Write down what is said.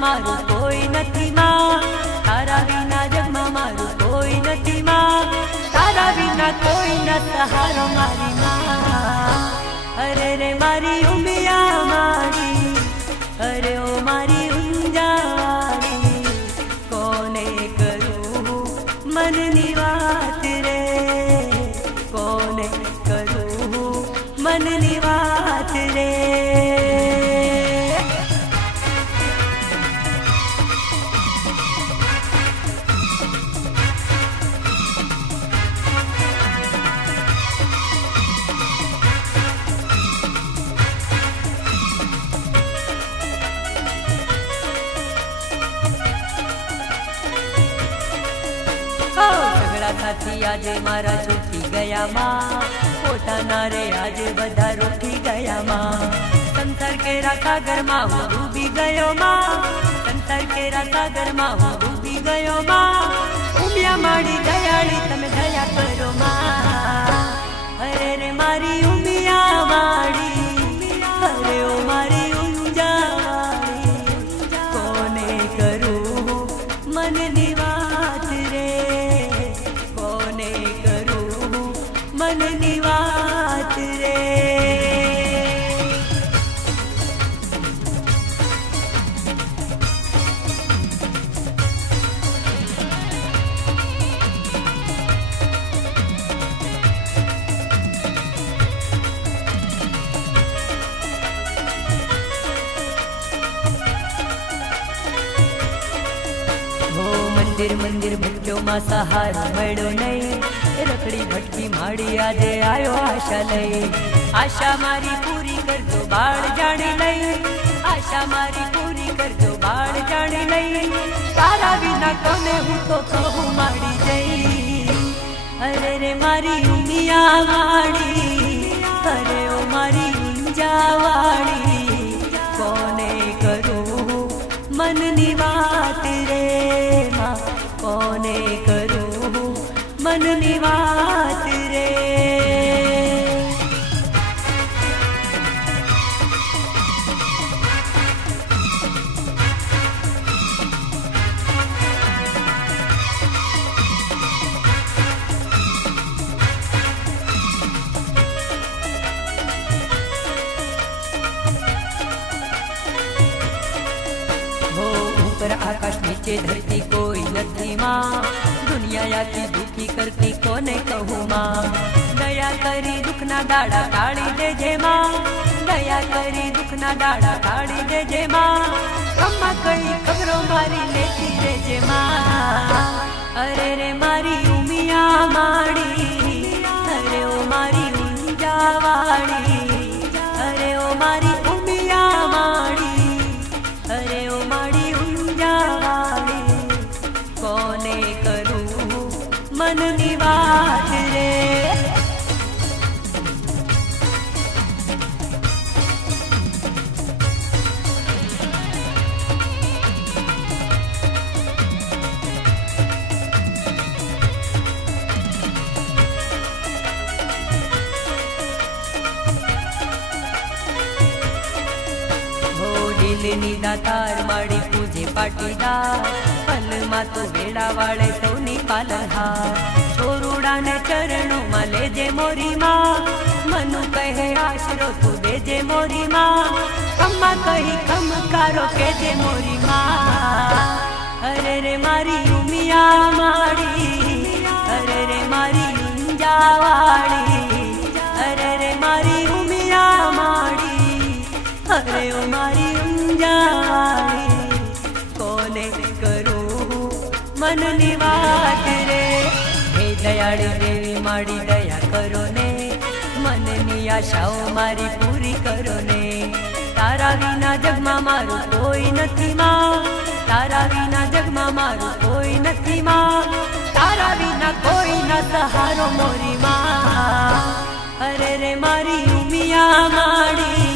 मारू कोई नथी मां, तारा विना जग में मारू कोई नथी मां, तारा विना कोई न सहारो मारी मां। अरे रे मारी उमिया मारी, अरे ओ मारी उंजावाड़ी, कोने करूं मननी वात रे, कोने करूं मननी वात रे। झगड़ा साथी आजे मारा छूटी गया मां, पोताना रे आज बधा रूठी गया मां। संसार केरा सागर मां हूँ डूबी गयो मां, संसार केरा सागर मां हूँ डूबी गयो मां। उमिया माड़ी दयाड़ी तमे दया करो मां, अरे रे मारी उमिया माड़ी, अरे ओ मारी उंजावाड़ी, कोने करूं मननी वात रे, कोने करूं मननी वात रे। मंदिर मंदिर भटक्यो मां सहारो मळ्यो नहीं, रखड़ी भटकी माड़ी आजे आयो आशा लई। आशा मारी पूरी करजो बाळ जाणी लई, आशा मारी पूरी करजो बाळ जाणी लई। तारा विना कोने हूँ तो कहूँ माड़ी जई, अरे रे मारी उमिया माड़ी, अरे ओ मारी उंजावाड़ी, कोने करूं मननी वात रे मां, कोने करूं मननी वात रे। ऊपर आकाश नीचे धरती कोई नथी मां, दुनिया याकी दुखी करती कोने कहूँ मां। दया करी दुखना दाड़ा टाળી देजे मां, दया करी दुखना दाड़ा टाળી देजे मां। कम्मा कई खबरों मारी लेती देजे मां, अरे रे मारी उमिया माड़ी, अरे ओ मारी उंजावाड़ी, अरे ओ मारी उमिया माड़ी, अरे ओ माड़ी उंजावाड़ी, कोने करूं मननी वात रे। दिलनी दातार माड़ी पूजे पाटीदार, पल मा तो बेड़ा वाले सौनी पालनहार। छोरूड़ा ने चरणों में लेजे मोरी मां, मनु कहे आशरो तू देजे मोरी मां। कम्मा कही कम कारो केजे मोरी मां, अरे रे मारी उमिया माड़ी, अरे रे मारी उंजावाड़ी, अरे रे मारी उमिया माड़ी, अरे ओ मारी उंजावाड़ी, कोने करूं मननी वात रे। हे दयाड़ी देवी माड़ी दया करो ने, मननी आशाओं मारी पूरी करो ने। तारा विना जग में मारू कोई नथी मां, तारा विना जग में मारू कोई नथी मां, तारा विना कोई न सहारो मोरी मां। अरे रे मारी उमिया माड़ी,